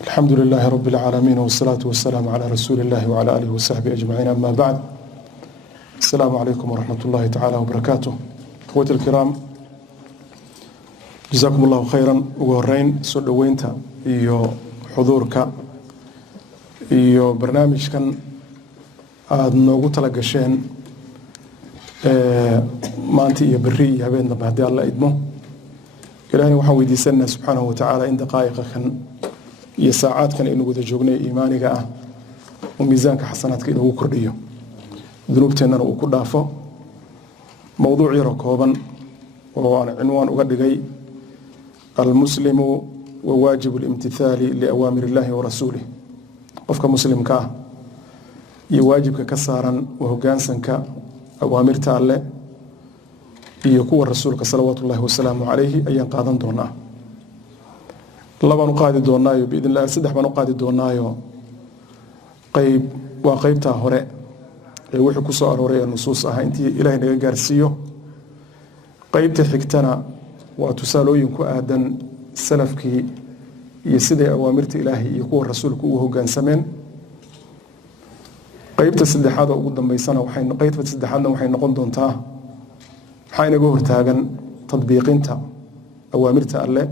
الحمد لله رب العالمين والصلاة والسلام على رسول الله وعلى آله وصحبه أجمعين. أما بعد، السلام عليكم ورحمة الله تعالى وبركاته. أخوتي الكرام، جزاكم الله خيرا. وهرين سو دوينتا iyo xuduurka iyo barnaamijkan aad noogu tala gasheen maanta iyo berri iyo habeen dambe haddii alla idmo. ilaahayna waxaan weydiisanaynaa subxaanahu wa tacaala in daqaa'iqakan iyo saacaadkan aynu wada joognay iimaaniga ah oo miisaanka xasanaadka inuu kordhiyo, dunuubteennana uu ku dhaafo. mowduuc yaro kooban oo aan cinwaan uga dhigay almuslimu wa waajibu alimtithaali liawaamir illaahi wa rasuulih. qofka muslimka ah iyo waajibka ka saaran waa hoggaansanka awaamirta alle iyo kuwa rasuulka salawaatullaahi wasalaamu calayhi ayaan qaadan doonaa. labaan u qaadi doonaayo biidn illah, saddex baan u qaadi doonaayo. qayb waa qaybtaa hore ee wixii ku soo arooray ee nusuus ah intii ilaahay naga gaarsiiyo. qaybta xigtana waa tusaalooyin ku aadan salafkii iyo siday awaamirta ilaahay iyo kuwa rasuulka ugu hoggaansameen. qaybta saddexaad oo ugu dambeysana qaybta saddexaadna waxay noqon doontaa maxaa inaga hortaagan tadbiiqinta awaamirta alle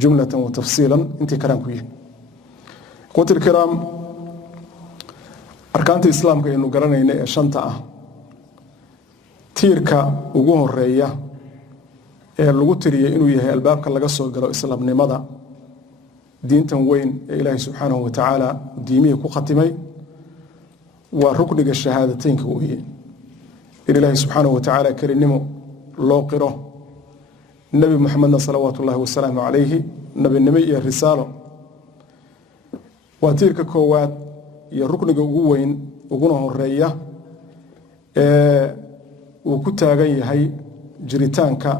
jumlatan wa tafsiilan intii karaan ku yihin. ikhwati ilkiraam, arkaanta islaamka aynu garanayna ee shanta ah, tiirka ugu horeeya ee lagu tiriyay inuu yahay albaabka laga soo galo islaamnimada, diintan weyn ee ilaahay subxaanahu wa tacaala diimihii ku khatimay, waa rukniga shahaadateynka weeye. in ilaahay subxaanahu wa tacaala kelinimo loo qiro, nebi muxamedna salawaatu ullaahi wasalaamu calayhi nebinimo iyo risaalo. waa tiirka koowaad iyo rukniga ugu weyn uguna horeeya ee uu ku taagan yahay jiritaanka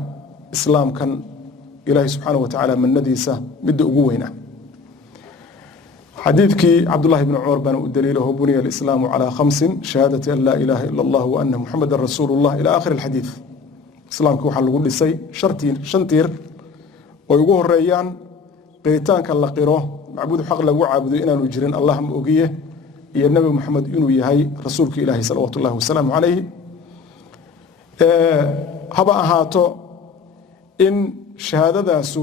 islaamkan ilaahay subxaanahu wa tacaala mannadiisa midda ugu weyn ah. xadiidkii cabdullahi bni cumar baana u daliilaho buniya alislaamu calaa khamsin shahaadati an laa ilaaha ila allah wa anna muxamadan rasuulullah ila aakhiri alxadiid. islaamka waxaa lagu dhisay shan tiir oo ugu horeeyaan qiritaanka la qiro macbuud xaq lagu caabudo inaanu jirin allah ma ogiye, iyo nebi moxamed inuu yahay rasuulka ilaahi salawaatu ullahi wasalaamu calayhi. haba ahaato in shahaadadaasu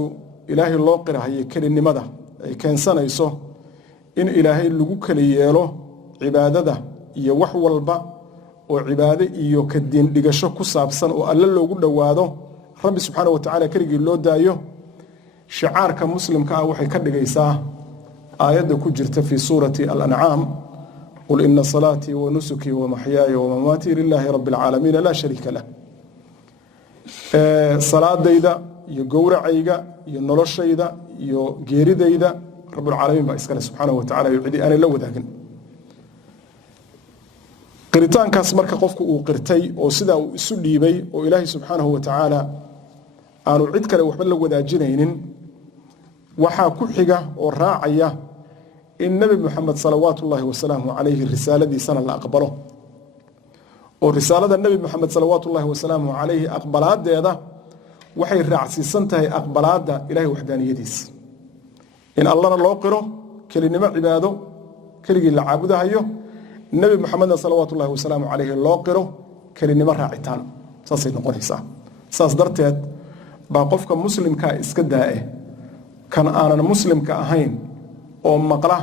ilaahay loo qirahayo kelinimada ay keensanayso in ilaahay lagu keli yeelo cibaadada iyo wax walba oo cibaado iyo ka diin dhigasho ku saabsan oo alle loogu dhowaado, rabbi subxaanahu wa tacaala keligii loo daayo. shicaarka muslimka ah waxay ka dhigaysaa aayadda ku jirta fii suurati alancaam, qul ina salaatii wa nusukii wa maxyaaya wa mamaatii lilaahi rabbi alcaalamiina laa shariika lah. salaadayda iyo gowracayga iyo noloshayda iyo geeridayda rabbulcaalamiin baa iskale subxaanahu wa tacala, iyo cidi aanay la wadaagin. qiritaankaas marka qofku uu qirtay oo sidaa uu isu dhiibay oo ilaahay subxaanahu wa tacaala aanu cid kale waxba la wadaajinaynin, waxaa ku xiga oo raacaya in nebi moxamed salawaatu ullaahi wasalaamu calayhi risaaladiisana la aqbalo. oo risaalada nebi moxamed salawaatu ullaahi wasalaamu calayhi aqbalaadeeda waxay raacsiisan tahay aqbalaadda ilaahay waxdaaniyadiisa, in allana loo qiro kelinimo cibaado keligii la caabudahayo, nebi moxamedna salawaatu ullaahi wasalaamu calayhi loo qiro kelinimo raacitaan. saasay noqonaysaa. saas darteed baa qofka muslimkaa iska daa'e kan aanan muslimka ahayn oo maqla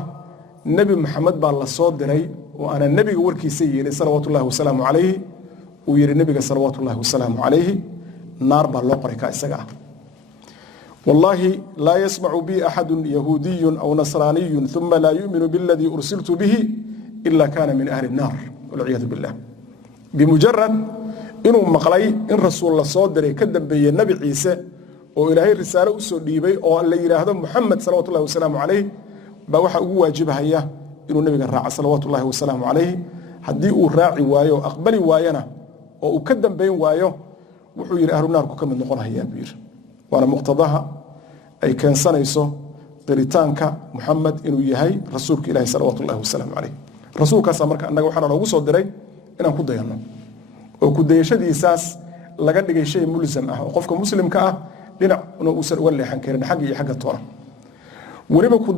nebi moxamed baa la soo diray oo aanan nebiga warkiisa yeelin salawaatu ullaahi wasalaamu calayhi, uu yidhi nebiga salawaatu ullaahi wasalaamu calayhi naar baa loo qoray kaa isaga ah. wallaahi laa yasmacu bi axadun yahuudiyun aw nasraaniyun uma laa yu'minu biladii ursiltu bihi ila kaana min ahli nnaar walciyaadu billah. bimujarad inuu maqlay in rasuul la soo diray ka dambeeye nebi ciise oo ilaahay risaalo u soo dhiibay oo la yidhaahdo muxamed salawaatu ullahi wasalaamu calayh, baa waxaa ugu waajibahaya inuu nebiga raaco salawaatu ullaahi wasalaamu calayhi. haddii uu raaci waayo aqbali waayana oo uu ka dambayn waayo, wuxuu yidhi ahlu naarku ka mid noqonahayaa buu yidhi. waana muqtadaha ay keensanayso qiritaanka muxamed inuu yahay rasuulka ilaahi salawaatu ullahi wasalaamu calayh. rasuulkaasaa marka annaga waxaana loogu soo diray inaan ku dayanno, oo ku dayashadiisaas laga dhigay shay mulsam ah oo qofka muslimka ah dhinacna uusan uga leexan karin xagga iyo xagga toona. weliba ku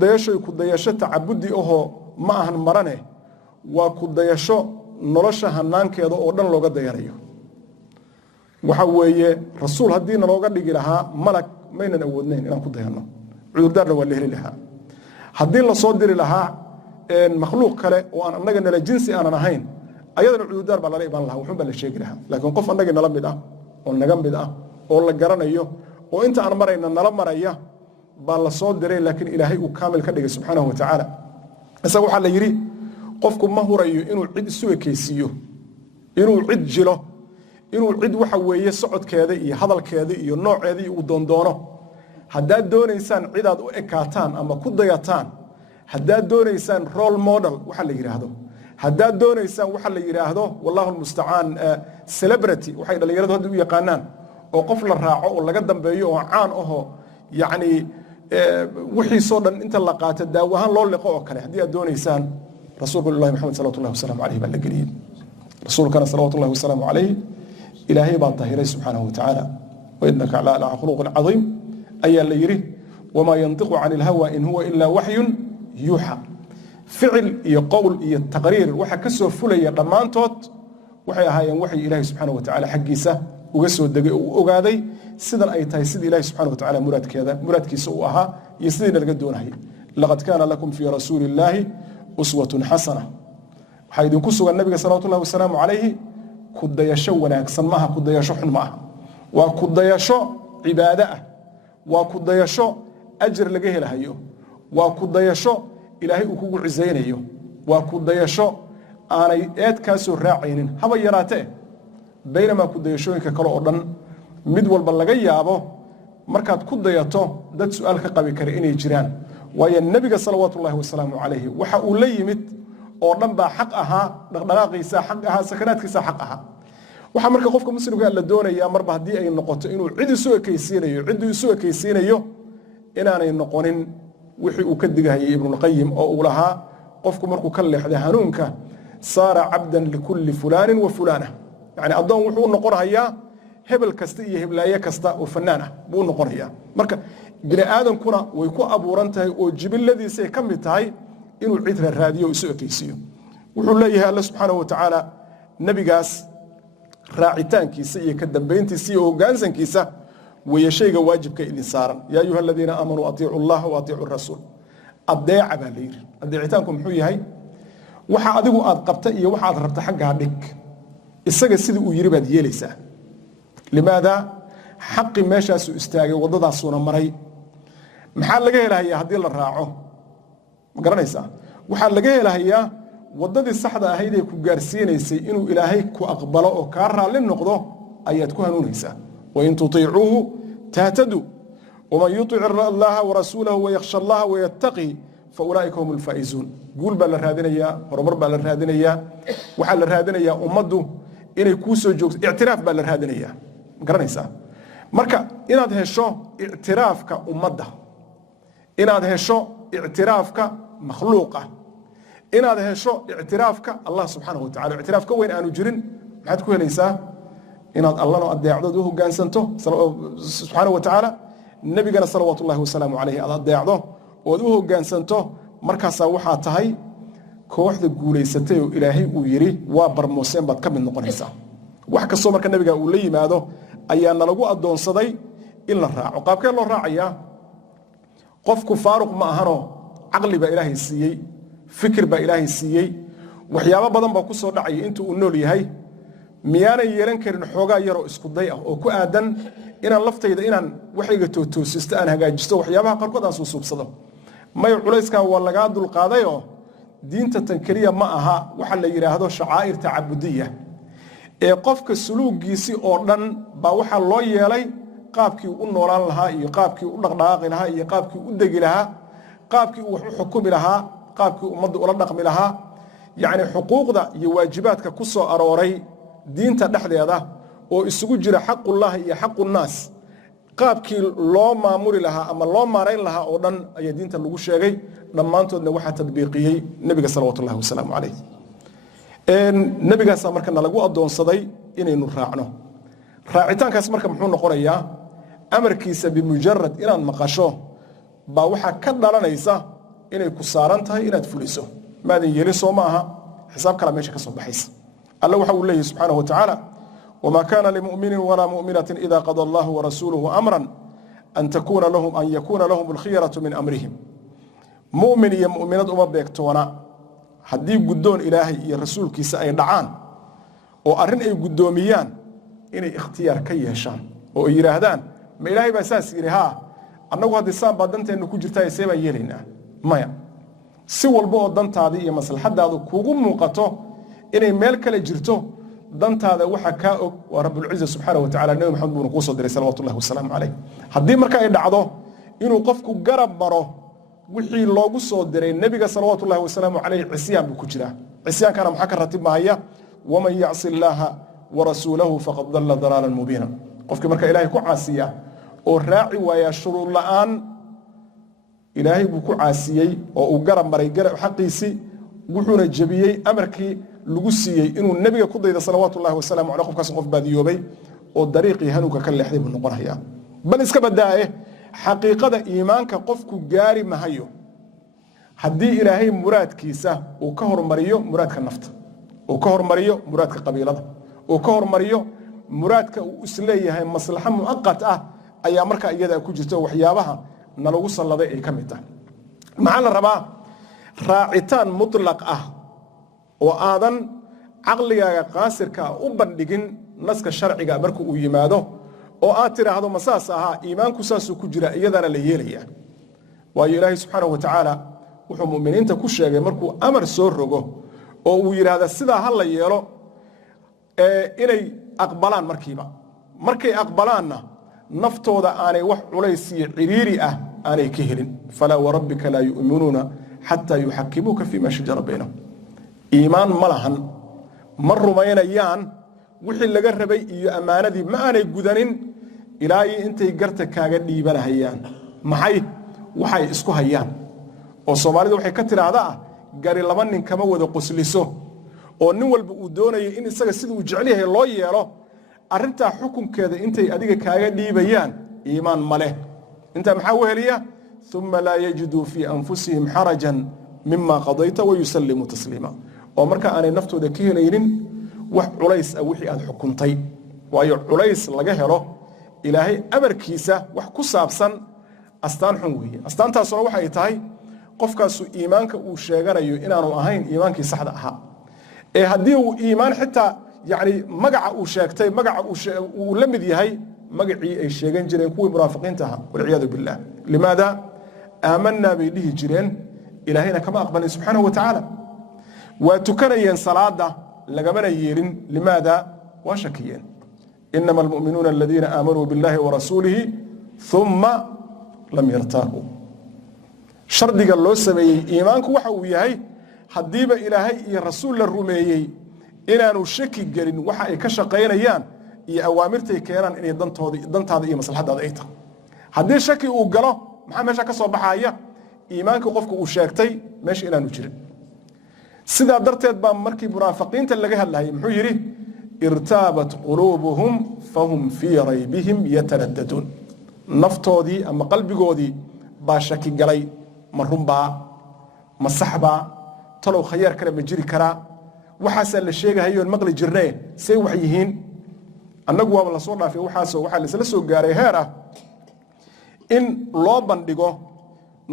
dayasho tacabudi ahoo ma ahan marane waa ku dayasho nolosha hanaankeeda oo dhan looga dayanayo waxa weeye rasuul haddii nalooga dhigi lahaa malag maynan awoodnayn inaan ku dayanno cudurdaarna waa la heli lahaa haddii la soo diri lahaa makhluuq kale oo aan annaga nala jinsi aanan ahayn ayadana cudurdaar baa lala imaan lahaa wuxuun baa la sheegi lahaa laakiin qof annagii nala mid ah oo naga mid ah oo la garanayo oo inta aan marayna nala maraya baa la soo diray laakiin ilaahay uu kaamil ka dhigay subxaanahu wa tacaala isaga waxaa la yidhi qofku ma hurayo inuu cid isu ekaysiiyo inuu cid jilo inuu cid waxa weeye socodkeeda iyo hadalkeeda iyo nooceedii uu doondoono haddaad doonaysaan cidaad u ekaataan ama ku dayataan haddaad doonaysaan role model waxa la yidhaahdo haddaad doonaysaan waxa la yidhaahdo wallahu almustacaan celebrity waxay dhallinyaradu hadda u yaqaanaan oo qof la raaco oo laga dambeeyo oo caan ahoo yacni wixiisoo dhan inta la qaato daawo ahaan loo liqo oo kale haddii aad doonaysaan rasuulku ilahi maxamed salawatullahi wasalaamu calayhi baa la geliyey rasuulkana salawatullahi wasalaamu calayhi ilaahay baa tahiray subxaanahu wa tacaala wainaka calaa khuluqin cadiim ayaa la yidhi wamaa yantiqu cani ilhawa in huwa ilaa waxyun yuuxa ficil iyo qowl iyo taqriir waxa ka soo fulaya dhammaantood waxay ahaayeen waxay ilaahay subxaanahu wa tacaala xaggiisa uga soo degay oo u ogaaday sidan ay tahay sidii ilaahay subxaanahu wa tacaala muraadkiisa uu ahaa iyo sidiina laga doonayay laqad kaana lakum fii rasuuli illaahi uswatun xasana waxaa idinku sugan nabiga salawatullahi wasalaamu calayhi ku dayasho wanaagsan maaha ku dayasho xun ma aha waa ku dayasho cibaado ah waa ku dayasho ajir laga helahayo waa ku dayasho ilaahay uu kugu cisaynayo waa ku dayasho aanay eed kaa soo raacaynin haba yaraatee baynamaa ku dayashooyinka kale oo dhan mid walba laga yaabo markaad ku dayato dad su'aal ka qabi kara inay jiraan waayo nebiga salawaatullaahi wasalaamu calayhi waxa uu la yimid oo dhan baa xaq ahaa dhaqdhaqaaqiisa xaq ahaa sakanaadkiisa xaq ahaa waxaa marka qofka muslimka la doonayaa marba haddii ay noqoto inuu cid isu ekaysiinayo cidduu isu ekaysiinayo inaanay noqonin wixii uu ka digahayay ibnulqayim oo uu lahaa qofku markuu ka leexday hanuunka saara cabdan likulli fulaanin wa fulaana yacni addoon wuxuu u noqonayaa hebel kasta iyo heblaaye kasta oo fanaan ah buu u noqonayaa marka bini aadankuna way ku abuuran tahay oo jibilladiisay ka mid tahay inuu cid raadiyo oo isu ekaysiiyo wuxuu leeyahay alle subxaanahu wa tacaala nebigaas raacitaankiisa iyo ka dambayntiisa iyo hoggaansankiisa weeye shayga waajibka idin saaran yaa ayuha aladiina aamanuu atiicu allaha wa atiicu rasuul adeeca baa la yidhi adeecitaanku muxuu yahay waxa adigu aad qabta iyo waxa aad rabta xaggaa dhig isaga sidii uu yidhi baad yeelaysaa limaada xaqi meeshaasuu istaagay waddadaasuuna maray maxaa laga helahayaa haddii la raaco ma garanaysaa waxaa laga helahayaa waddadii saxda ahayd ee ku gaarsiinaysay inuu ilaahay ku aqbalo oo kaa raalli noqdo ayaad ku hanuunaysaa wain tutiicuuhu tahtaduu waman yutic allaha warasuulahu wayakhsha allaha wayattaqi faulaa'ika hum alfaa'izuun guul baa la raadinayaa horumar baa la raadinayaa waxaa la raadinayaa ummaddu inay kuu soo joogto ictiraaf baa la raadinayaa ma garanaysaa marka inaad hesho ictiraafka ummadda inaad hesho ictiraafka makhluuqa inaad hesho ictiraafka allah subxaanahu wa tacala ictiraaf ka weyn aanu jirin maxaad ku helaysaa inaad allana adeecdood u hoggaansanto subxaanahu wa tacaala nebigana salawaatullahi wasalaamu calayhi aad adeecdo ood u hoggaansanto markaasaa waxaa tahay kooxda guulaysatay oo ilaahay uu yidhi waa barmooseen baad ka mid noqonaysaa wax kastoo marka nebiga uu la yimaado ayaa nalagu addoonsaday in la raaco qaabkee loo raacayaa qofku faaruq ma ahanoo caqli baa ilaahay siiyey fikir baa ilaahay siiyey waxyaabo badan baa ku soo dhacaya intuu uu nool yahay miyaanan yeelan karin xoogaa yaroo isku day ah oo ku aadan inaan laftayda inaan waxayga tootoosisto aan hagaajisto waxyaabaha qaarkood aan suubsado may culayskaa waa lagaa dulqaadayoo diinta tan keliya ma aha waxa la yidhaahdo shacaa'ir tacabudiya ee qofka suluugiisii oo dhan baa waxaa loo yeelay qaabkii u noolaan lahaa iyo qaabkii u dhaqdhaqaaqi lahaa iyo qaabkii u degi lahaa qaabkii uu wax u xukumi lahaa qaabkii ummadda ula dhaqmi lahaa yacni xuquuqda iyo waajibaadka ku soo arooray diinta dhexdeeda oo isugu jira xaqullahi iyo xaqunnaas qaabkii loo maamuli lahaa ama loo maarayn lahaa oo dhan ayaa diinta lagu sheegay dhammaantoodna waxaa tadbiiqiyey nebiga salawaatullahi wasalaamu calayh nebigaasaa marka nalagu addoonsaday inaynu raacno raacitaankaas marka muxuu noqonayaa amarkiisa bimujarad inaad maqasho baa waxaa ka dhalanaysa inay ku saaran tahay inaad fuliso maadan yeelin soo ma aha xisaab kala meesha ka soo baxaysa alla waxa uu leeyahay subxaanahu watacaala wamaa kaana limuminin walaa muminatin ida qada allahu warasuuluhu amran an yakuuna lahum alkhiyaratu min amrihim mu'min iyo mu'minad uma beegtoona haddii guddoon ilaahay iyo rasuulkiisa ay dhacaan oo arrin ay guddoomiyaan inay ikhtiyaar ka yeeshaan oo ay yidhaahdaan ma ilaahay baa saas yidhi haa annagu haddii saan baa danteennu ku jirtaa see baan yeelaynaa maya si walba oo dantaadii iyo maslaxadaadu kugu muuqato inay meel kale jirto dantaada waxa kaa og waa rabbulciza subxaanahu watacaala nebi maxamed buuna kuu soo diray salawatullahi wasalaamu calayh haddii marka ay dhacdo inuu qofku garab maro wixii loogu soo diray nebiga salawaatullahi wasalaamu calayh cisyaan buu ku jiraa cisyaankana maxaa ka ratib mahaya waman yacsi illaaha warasuulahu faqad dalla dalaalan mubiina qofkii marka ilaahay ku caasiya oo raaci waaya shuruud la'aan ilaahay buu ku caasiyey oo uu garab maray xaqiisii wuxuuna jebiyey amarkii lagu siiyey inuu nebiga ku dayda salawaatullahi wasalaamu caleyh qofkaas qof baadiyoobay oo dariiqii hanuunka ka leexday buu noqonayaa bal iska badaaye xaqiiqada iimaanka qofku gaari mahayo haddii ilaahay muraadkiisa uu ka hormariyo muraadka nafta uu ka hormariyo muraadka qabiilada uu ka hormariyo muraadka uu isleeyahay maslaxa muaqat ah ayaa markaa iyada ku jirta waxyaabaha nalagu salladay ay ka mid tahay maxaa la rabaa raacitaan mutlaq ah oo aadan caqligaaga qaasirka u bandhigin naska sharciga marka uu yimaado oo aad tiraahdo ma saas ahaa iimaanku saasuu ku jira iyadana la yeelaya waayo ilaahay subxaanahu watacaala wuxuu mu'miniinta ku sheegay markuu amar soo rogo oo uu yidhaahda sidaa ha la yeelo inay aqbalaan markiiba markay aqbalaanna naftooda aanay wax culays iyo ciriiri ah aanay ka helin falaa warabbika laa yu'minuuna xataa yuxakimuuka fiima shajara baynahum iimaan ma lahan ma rumaynayaan wixii laga rabay iyo ammaanadii ma aanay gudanin ilaa iyo intay garta kaaga dhiibanahayaan maxay waxay isku hayaan oo soomaalida waxay ka tiraahdaa gari laba nin kama wada qosliso oo nin walba uu doonayo in isaga sida uu jecel yahay loo yeelo arrintaa xukunkeeda intay adiga kaaga dhiibayaan iimaan ma leh intaa maxaa u heliya uma laa yajiduu fii anfusihim xarajan mima qadayta wayusallimuu tasliima oo marka aanay naftooda ka helaynin wax culays ah wixii aad xukuntay waayo culays laga helo ilaahay amarkiisa wax ku saabsan astaan xun weeye astaantaasuna waxay tahay qofkaasu iimaanka uu sheeganayo inaanu ahayn iimaankii saxda ahaa ee haddii uu iimaan xitaa yani magaca uu sheegtay magaca uu la mid yahay magacii ay sheegan jireen kuwii munaafiqiinta ahaa walciyaadu billah limaada aamanaa bay dhihi jireen ilaahayna kama aqbalin subxaanahu watacaala waa tukanayeen salaada lagamana yeelin limaada waa shakiyeen inama almu'minuuna aladiina aamanuu biاllahi warasuulihi uma lam yartaabuu shardiga loo sameeyey iimaanku waxa uu yahay haddiiba ilaahay iyo rasuul la rumeeyey inaanu shaki gelin waxa ay ka shaqaynayaan iyo awaamirtay keenaan inay dantaada iyo maslaxadaada ay tahay haddii shaki uu galo maxaa meesha ka soo baxaya iimaanka qofku uu sheegtay meesha inaanu jirin sidaa darteed baa markii munaafiqiinta laga hadlayay muxuu yidhi irtaabat quluubuhum fahum fii raybihim yataraddaduun naftoodii ama qalbigoodii baa shaki galay ma runbaa ma saxbaa talow khayaar kale ma jiri karaa waxaasaa la sheegahayoon maqli jirnee say wax yihiin annagu waaba la soo dhaafay waxaa laisla soo gaaray heer ah in loo bandhigo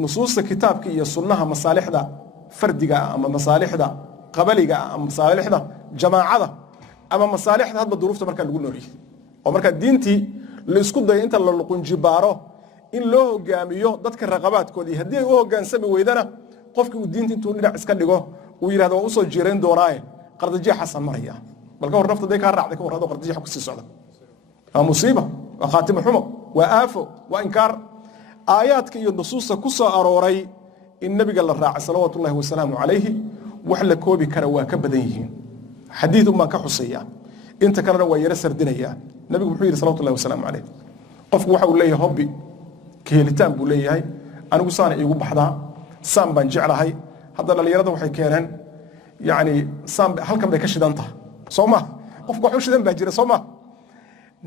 nusuusta kitaabka iyo sunnaha masaalixda fardiga ah ama masaalixda qabaliga ah ama masaalixda jamaacada ama masaalixda hadba duruufta markaa lagu noolyahay oo markaa diintii la isku dayo inta la luqunjibaaro in loo hogaamiyo dadka raqabaadkoodii haddii ay u hogaansami weydana qofkii uu diinta intuu dhinac iska dhigo uu yidhahdo waa usoo jiirayn doonaaye qardajiya xasan maraya bal ka hor nafta day kaa raacday ka hor adoo qardajiya ku sii socda waa musiiba waa khaatimo xumo waa aafo waa inkaar aayaadka iyo nusuusta ku soo arooray in nabiga la raaca salawaatullahi wasalaamu calayhi wax la koobi kara waa ka badan yihiin xadiid un baan ka xusaya inta kalena waa yaro sardinaya nabigu muxuu yidhi salawatullahi wasalaamu calayh qofku waxa uu leeyahay hobbi kahelitaan buu leeyahay anigu saana iigu baxdaa saan baan jeclahay hadda dhallinyarada waxay keeneen yani saan halkan bay ka shidan tahay soo ma qofku wax u shidan baa jira soo ma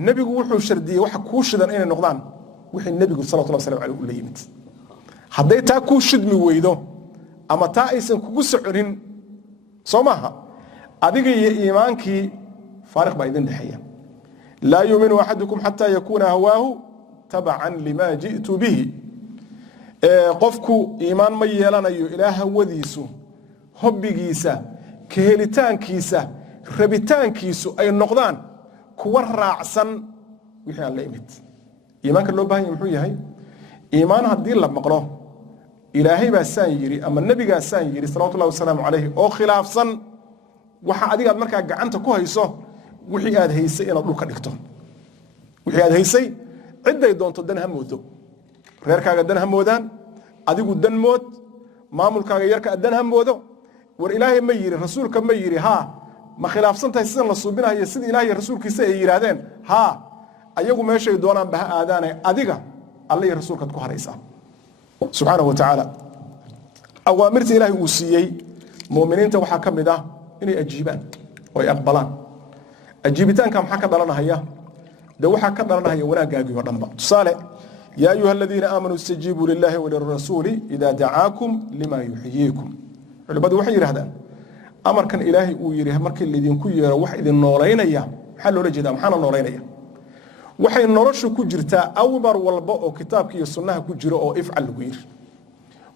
nebigu wuxuu shardiyey waxa kuu shidan inay noqdaan wixii nebigu salawatullahi wasalaamu calayh u la yimid hadday taa kuu shidmi weydo ama taa aysan kugu soconin soo maaha adiga iyo iimaankii faariq baa idin dhexeeya laa yuuminu axadukum xataa yakuuna hawaahu tabacan lima ji'tu bihi qofku iimaan ma yeelanayo ilaa hawadiisu hobbigiisa ka helitaankiisa rabitaankiisu ay noqdaan kuwa raacsan wixii aan la imid iimaanka loo baahan yahay muxuu yahay iimaan haddii la maqlo ilaahay baa saan yiri ama nabigaa saan yiri salawaatullahi wasalaamu calayhi oo khilaafsan waxa adiga aad markaa gacanta ku hayso wixii aad haysay inaad dhulka dhigto wixii aad haysay ciday doonto dan ha moodo reerkaaga dan ha moodaan adigu dan mood maamulkaaga yarka dan ha moodo war ilaahay ma yiri rasuulka ma yiri ha ma khilaafsan tahay sidan la suubinayo sida ilaahay rasuulkiisa ay yiraahdeen ha ayagu meeshay doonaan ba aadaanay adiga alla iyo rasuulkaad ku haraysaa subhanahu wa ta'ala awaamirta ilaahay uu siiyay muuminiinta waxa kamid ah inay ajiibaan oo ay aqbalaan ajiibitaanka maxaa ka dhalanaya de waxa ka dhalanaya wanaagaaga iyo dhanba tusaale يا أيها الذين آمنوا استجيبوا لله وللرسول إذا دعاكم لما يحييكم علبد وحي هذا أمر كان إلهي ويري مرك الذين كيرا واحد النورين يا حلو لجدا محل النورين يا وحي النورش كجرتا أوبر والباء كتابك السنة كجرا أو افعل وير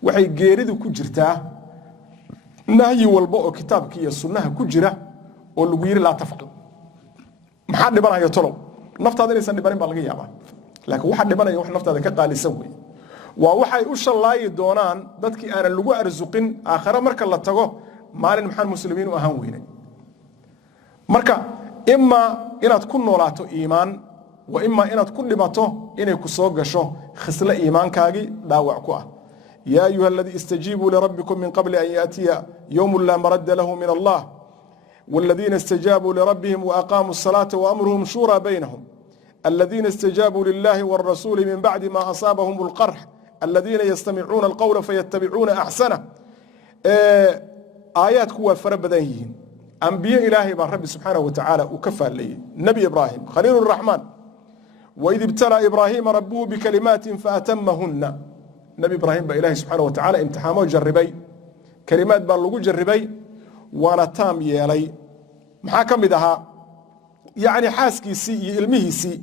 وحي جيرد كجرتا نهي والباء كتابك السنة كجرا والوير لا تفعل محل بنا يطلب نفط هذا ليس نبرين بالغية laakiin waxa dhibanaya wax naftaada ka qaalisan way waa waxay u shalaayi doonaan dadkii aan lagu arsuqin aakhira marka la tago maalin maxaan muslimiin u ahaan weynay marka imma inaad ku noolaato iimaan wa imma inaad ku dhimato inay ku soo gasho khisla iimaankaagi dhaawac ku ah yaa ayuha alladhi istajibu li rabbikum min qabli an yatiya yawmun la maradda lahu min Allah والذين استجابوا لربهم وأقاموا الصلاة وأمرهم شورى بينهم الذين استجابوا لله والرسول من بعد ما أصابهم القرح الذين يستمعون القول فيتبعون أحسنه آيات كوا فربدين أنبياء إلهي بالرب سبحانه وتعالى وكفى لي نبي إبراهيم خليل الرحمن وإذ ابتلى إبراهيم ربه بكلمات فأتمهن نبي إبراهيم بإلهي سبحانه وتعالى امتحامه جربي كلمات بلغو جربي وانا تام يلي محاكم دها يعني xaaskiisii iyo ilmihiisii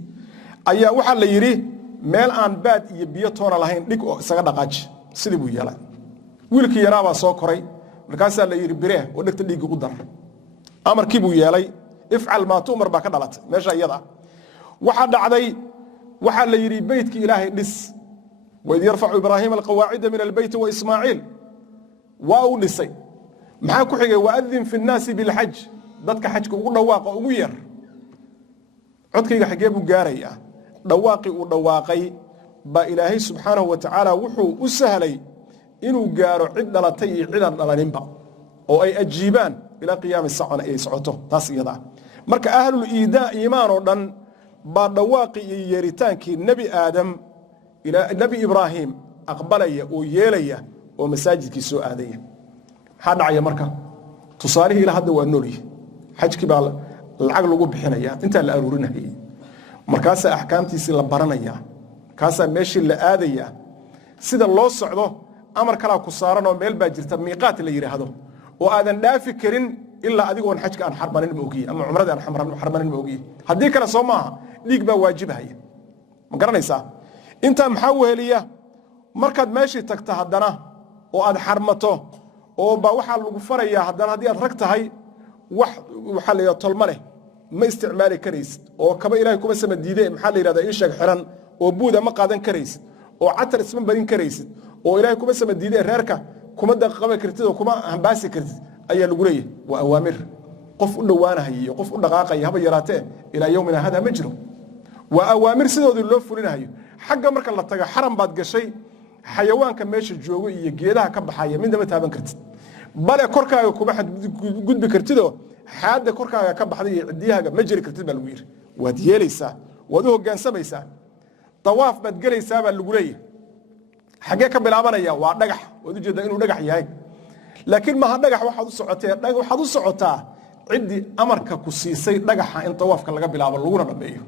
ayaa waxa la yiri meel aan baad iyo biyo toona lahayn dhig oo isaga dhaqaaji sidii buu yeelay wiilkii yaraaba soo koray markaas la yiri biree oo dhigta dhig u dar amarkii buu yeelay ifcal ma tuumar ba ka dhalatay meesha iyada waxa dhacday waxa la yiri beedkii ilaahay dhis way yarfacu ibraahim alqawaacid min albayt wa ismaaciil waa uu dhisay maxaa ku xigay waadin fi an-nas bil hajj dadka xajka ugu dhawaaqa ugu yar codkayga xagee buu gaarayaa dhawaaqi uu dhawaaqay ba ilaahay subxaanahu wa ta'ala wuxuu u sahlay inuu gaaro cid dhalatay iyo cid aan dhalaninba oo ay ajiibaan ila qiyaam saacana ay socoto taas iyada marka ahlul iidaa iimaan oo dhan ba dhawaaqi iyo yeeritaankii nabi aadam ila nabi ibraahim aqbalaya oo yeelaya oo masaajidkii soo aadaya maxaa dhacaya marka tusaalihi ila hadda waa nooli xajki baa lacag lagu bixinaya inta la aruurinayay markaas ahkaamtiisi la baranaya kaasa meeshii la aadaya sida loo socdo amar kala ku saaran oo meel baa jirta miiqaat la yiraahdo oo aadan dhaafi karin illa adigoon xajka aan xarmanin ma ogiye ama umrada aan xarmanin ma ogiye hadii kala soo maaha dhiig baa waajibaya ma garanaysaa inta maxaa weheliya markaad meeshii tagta haddana oo aad xarmato oo ba waxa lagu farayaa haddana hadii aad rag tahay waxa la tolma leh ma isticmaali karaysid oo kaba ilaahay kuma samadiiday maxaa la yiraahdaa in sheeg xiran oo buuda ma qaadan karaysid oo catar isma barin karaysid oo ilaahay kuma samadiiday reerka kuma daqaba kartid oo kuma hambaasi kartid ayaa lagu leeyahay waa awaamir qof u dhawaanayo qof u dhaqaaqay haba yaraatee ila yawmina hada majru waa awaamir sidoodu loo fulinayo xagga marka la taga xaram baad gashay xayawaanka meesha joogo iyo geedaha ka baxaya midna ma taaban kartid bale korkaaga kuma gudbi kartido xaada korkaaga ka baxday cidiyaha ma jiri kartid baa lagu yiri waad yeelaysaa waad u hoggaansamaysaa tawaaf baad galaysaa baa lagu leeyahay xagee ka bilaabanaya waa dhagax waad u jeedaa inuu dhagax yahay laakiin ma dhagax waxaad u socotaa cidi amarka ku siisay dhagaxa in tawaafka laga bilaabo laguna dhameeyo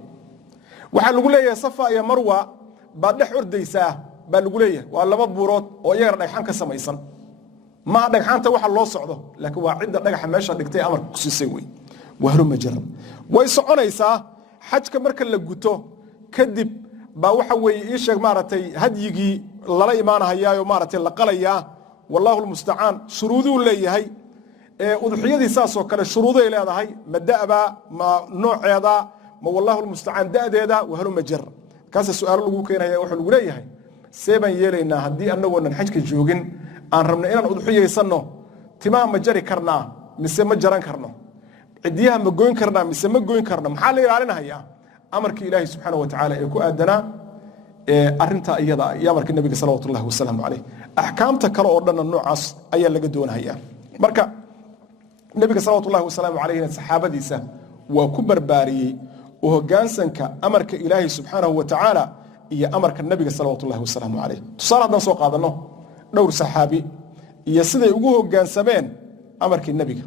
waxa lagu leeyahay safa iyo marwa baad dhex ordaysaa بالغولية والله بورود ويجر دحان كسميسن ما دحانته waxa loo socdo laakiin waa cid dhagax meesha dhigtay amar ku siisay way wahru majarab way soconaysaa xajka marka la guto kadib ba waxa way ii sheeg maaratay hadyigi lala imaanayaayo maaratay la qalaya wallahu almusta'an shuruudu leeyahay udxiyadii saasoo kale shuruuday leedahay madaaba ma nooceeda ma wallahu almusta'an daadeeda wahru majar kaasa su'aal lagu keenaya waxa lagu leeyahay seeban yeelaynaa hadii anagoonan xajka joogin aan rabno inaan udxiyeysanno timaa ma jari karnaa mise ma jaran karno cidiyaha ma goyn karnaa mise ma goyn karno maxaa la ilaalinayaa amarkii ilaahay subxaanahu wa tacaala ee ku aadanaa arinta iyada iyo amarkii nabiga salawatullahi wasalaamu calayh axkaamta kale oo dhanna noocaas ayaa laga doonayaa marka nabiga salawatullahi wasalaamu calayhina saxaabadiisa waa ku barbaariyey oo hoggaansanka amarka ilaahay subxaanahu wa tacaala iyo amarka nabiga salawatullahi wasalaamu calayh tusaale haddaan soo qaadanno dhowr saxaabi iyo siday ugu hoggaansameen amarkii nabiga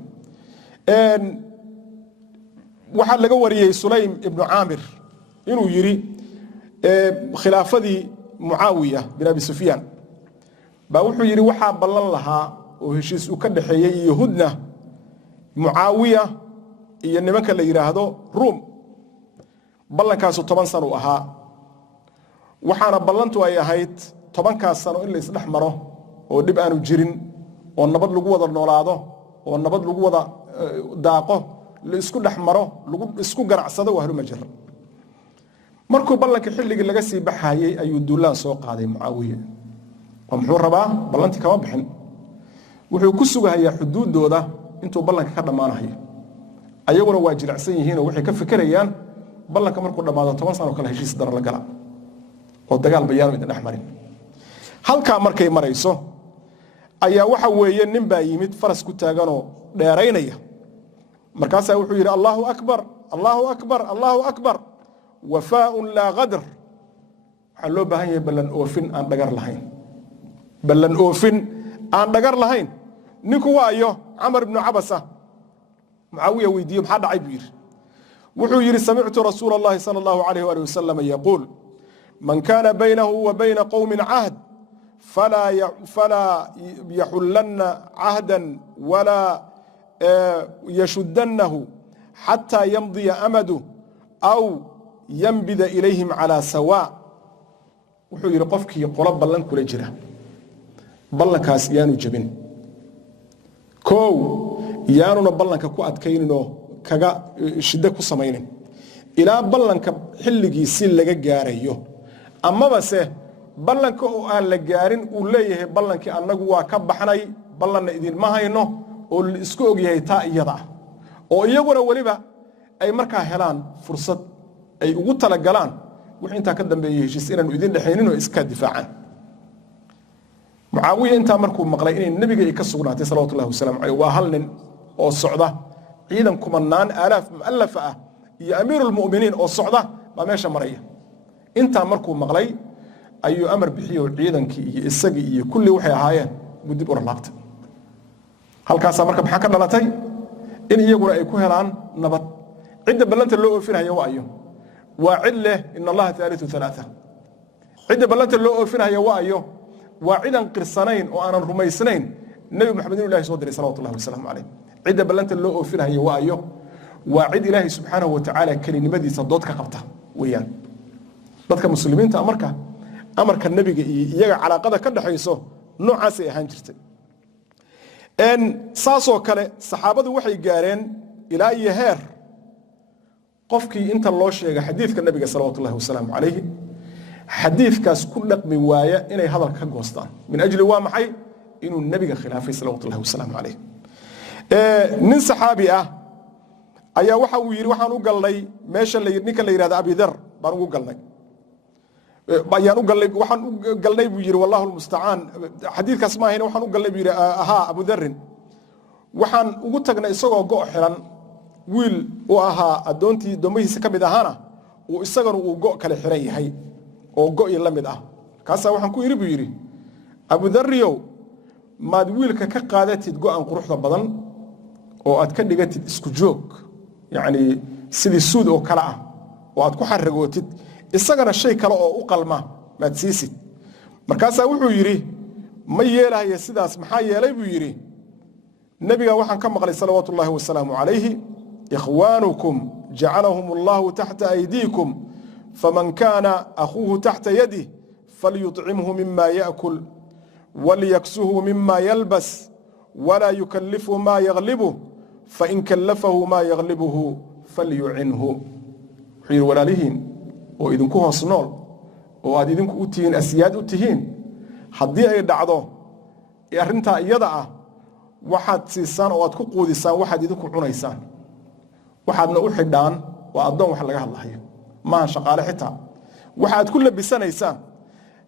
waxaa laga wariyey sulaym ibnu caamir inuu yidhi khilaafadii mucaawiya bin abi sufyaan baa wuxuu yidhi waxaa ballan lahaa oo heshiis uu ka dhaxeeyey yahuudna mucaawiya iyo nimanka la yidhaahdo ruum ballankaasu 10 sano u ahaa waxaana ballantu ay ahayd 10kaas sano in la isdhex maro oo dib aanu jirin oo nabad lagu wada noolaado oo nabad lagu wada daaqo la isku dhex maro lagu isku ganacsado wahru majar markuu ballanka xilligii laga sii baxayay ayuu duulaan soo qaaday mucaawiya oo muxuu rabaa ballantii kama bixin wuxuu ku sugayaa xuduudooda intuu ballanka ka dhamaanayo ayaguna waa jilicsan yihiin oo waxay ka fikirayaan ballanka markuu dhamaado 10 sano kala heshiis dar la gala oo dagaal bayaan inta dhex marin halka markay marayso ayaa waxa weeye nin baa yimid faras ku taaganoo dheeraynaya markaas wuxuu yiri Allahu akbar Allahu akbar Allahu akbar wafaa'un la ghadr waxa loo baahan yahay ballan oofin aan dhagar lahayn ballan oofin aan dhagar lahayn ninku waayo Amr ibn Abasa Muawiya weydiyo maxaa dhacay buu yiri wuxuu yiri sami'tu rasuulallahi sallallahu alayhi wa sallam yaqul man kana baynahu wa bayna qawmin ahd فلا يحلن عهدا ولا يشدنه حتى يمضي أمده أو ينبذ إليهم على سواء wuxuu yiri qofkii qolab ballan kula jira ballankaas yaanu jabin koow yaanuna ballanka ku adkaynino kaga shida ku sameeynin ilaa ballanka xilligiisii laga gaarayo amaba se ballanka oo aan la gaarin uu leeyahay ballankii annagu waa ka baxnay ballanna idin ma hayno oo la isku og yahay taa iyada oo iyaguna waliba ay markaa helaan fursad ay ugu tala galaan wixii inta ka dambeeyay heshiis inaan idin dhaxaynin oo iska difaacan mucaawiya inta markuu maqlay in nabiga ay ka sugnaatay sallallahu alayhi wasallam waa hal nin oo socda ciidan kumanaan alaaf mu'allafa ah iyo amiirul mu'miniin oo socda baa meesha maraya inta markuu maqlay ayuu amar bixiyo ciidankii iyo isagii iyo kulli waxay ahaayeen mudib u laabtay halkaas marka maxaa ka dhalatay in iyaguna ay ku helaan nabad cidda ballanta loo oofinayo waayo waa cid leh in allaha thalithu thalatha cidda ballanta loo oofinayo waayo waa ciidan qirsanayn oo aanan rumaysnayn nabi maxamed ilaahi soo diray sallallahu alayhi wasallam cidda ballanta loo oofinayo waayo waa cid ilaahi subhanahu wa ta'ala kalimadiisa dood ka qabta weeyaan dadka muslimiinta amarka nabiga iyo iyaga calaaqada ka dhaxayso noocaas ay ahaan jirtay saasoo kale saxaabadu waxay gaareen ilaa iyo heer qofkii inta loo sheegay xadiidka nabiga sallallahu wasallam alayhi xadiidkaas ku dhaqmi waaya inay hadal ka goostaan min ajli waa maxay inuu nabiga khilaafay sallallahu wasallam alayhi nin saxaabi ah ayaa waxa uu yiri waxaan u galnay meesha ninka la yiraahdo Abi Dhar baan ugu galnay bayaan u galnay buu yiri wallahu almusta'an xadiidkaas ma ahayna waxaan u galnay buu yiri aha Abu Dharr waxaan ugu tagnay isagoo go' xiran wiil oo ahaa adoontii doomadiisa kamid ahana oo isagana uu go' kale xiran yahay oo go'i la mid ah kaasa waxaan ku yiri buu yiri Abu Dharriyow maad wiilka ka qaadatid go'an quruxda badan oo aad ka dhigatid isku joog yaani sidii suud oo kala ah oo aad ku xaragootid isagana shay kale oo u qalma maad siisid markaasaa wuxuu yidhi ma yeelahaya sidaas maxaa yeelay buu yidhi nebiga waxaan ka maqlay salawaatu ullaahi wasalaamu calayhi ikhwaanukum jacalahum allahu taxta aydiikum faman kaana akhuuhu taxta yadih falyuطcimhu mima yaأkul waliyaksuhu mima yalbas walaa yukallifu ma yaglibuh fain kallafahu ma yaglibuhu falyucinhu wuxuu yidhi walaalihiin oo idinku hoos nool oo aad idinku u tihiin asiyaad u tihiin haddii ay dhacdo arrintaa iyada ah waxaad siisaan oo aad ku quudisaan waxaad idinku cunaysaan waxaadna u xidhaan waa addoon wax laga hadlahayo maaha shaqaale xitaa waxaad ku labisanaysaan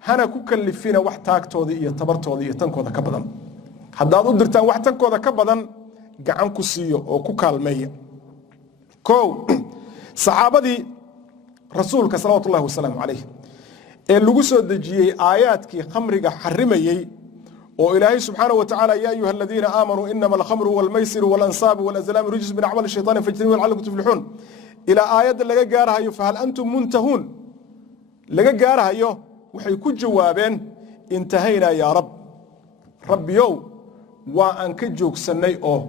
hana ku kallifina wax taagtooda iyo tabartooda iyo tankooda ka badan haddaad u dirtaan wax tankooda ka badan gacan ku siiyo oo ku kaalmeeya kow saxaabadii rasuulka salawaatu ullahi wasalaamu calayh ee lagu soo dejiyey aayaadkii khamriga xarimayey oo ilaahay subxaanahu wa tacaala yaa ayuha aladiina aamanuu inama alkhamru walmaysiru walansaabu walazlaamu rijs min acmaali shaytaani fajtanibuuhu lacalakum tuflixuun ilaa aayadda laga gaarahayo fahal antum muntahuun laga gaarahayo waxay ku jawaabeen intahaynaa yaa rab rabbiyow waa aan ka joogsannay oo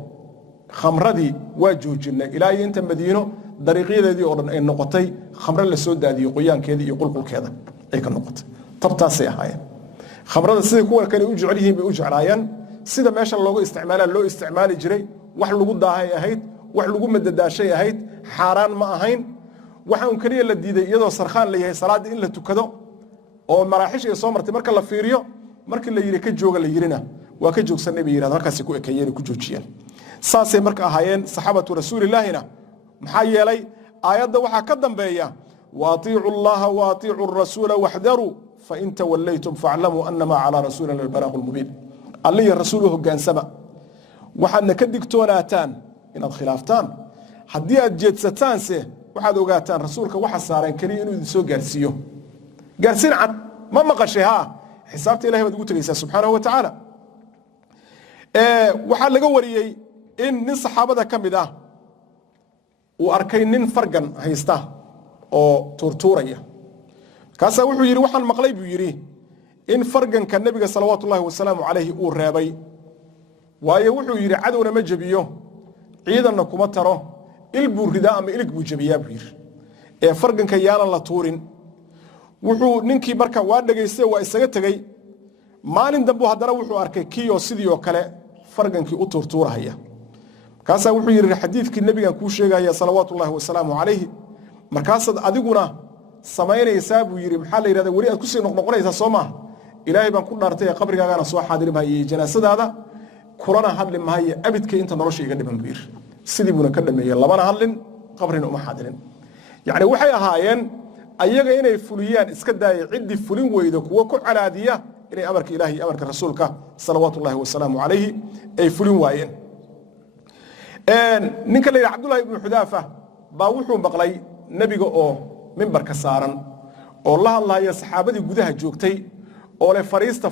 khamradii waa joojinnay ilaa iyo inta madiino dariiqyadeedii oo dhan ay noqotay khamre la soo daadiyey qoyaankeeda iyo qulqulkeeda ay ka noqotay tabtaasay ahaayeen khamrada siday kuwa kale u jecel yihiin bay u jeclaayeen sida meesha looga isticmaalaa loo isticmaali jiray wax lagu daahay ahayd wax lagu madadaashay ahayd xaaraan ma ahayn waxa un kaliya la diiday iyadoo sarkhaan la yahay salaada in la tukado oo maraaxish ay soo martay marka la fiiriyo markii la yiri ka jooga la yirina waa ka joogsanay bay yiraahdaan markaas ku ekeeyeen ku joojiyeen saasay marka ahaayeen saxaabatu rasuulillaahina maxaa yeelay aayadda waxaa ka dambeeya waatiicu allaha waatiicu rasuula waxdaruu fain tawallaytum faaclamuu annamaa calaa rasuulina albalaaqu lmubiin alliya rasuulu hoggaansama waxaadna ka digtoonaataan inaad khilaaftaan haddii aad jeedsataanse waxaad ogaataan rasuulka waxa saaran keliya inuu idin soo gaarsiiyo gaarsiin cad ma maqashay haa xisaabta ilahay baad ugu tegaysaa subxaanahu wa tacaala waxaa laga wariyey in nin saxaabada ka mid ah uu arkay nin fargan haysta oo tuurtuuraya kaasaa wuxuu yidhi waxaan maqlay buu yidhi in farganka nebiga salawaatu ullaahi wasalaamu calayhi uu reebay waayo wuxuu yidhi cadowna ma jebiyo ciidanna kuma taro il buu ridaa ama ilig buu jebiyaa buu yidhi ee farganka yaanan la tuurin wuxuu ninkii marka waa dhegaystay waa isaga tegey maalin dambu haddana wuxuu arkay kiioo sidii oo kale fargankii u tuurtuurahaya markaasaa wuxuu yidhi xadiidkii nebigan kuu sheegaya salawaatu ullaahi wasalaamu calayhi markaasaad adiguna samaynaysaa buu yidhi maxaa la yidhahda weli aad kusii noqnoqonaysaa soo maaha ilaahay baan ku dhaartay ee qabrigaagana soo xaadiri mahayey janaasadaada kulana hadli mahaye abidkay inta nolosha iga dhiman buu yidhi sidii buuna ka dhameeyey labana hadlin qabrina uma xaadirin yacni waxay ahaayeen ayaga inay fuliyaan iska daaya ciddii fulin weydo kuwo ku calaadiya inay amarka ilaahi iyo amarka rasuulka salawaatu ullaahi wasalaamu calayhi ay fulin waayeen ninka la yidhaha cabdullaahi ibnu xudaafa baa wuxuu maqlay nebiga oo mimbarka saaran oo la hadlaya saxaabadii gudaha joogtay oo leh fariista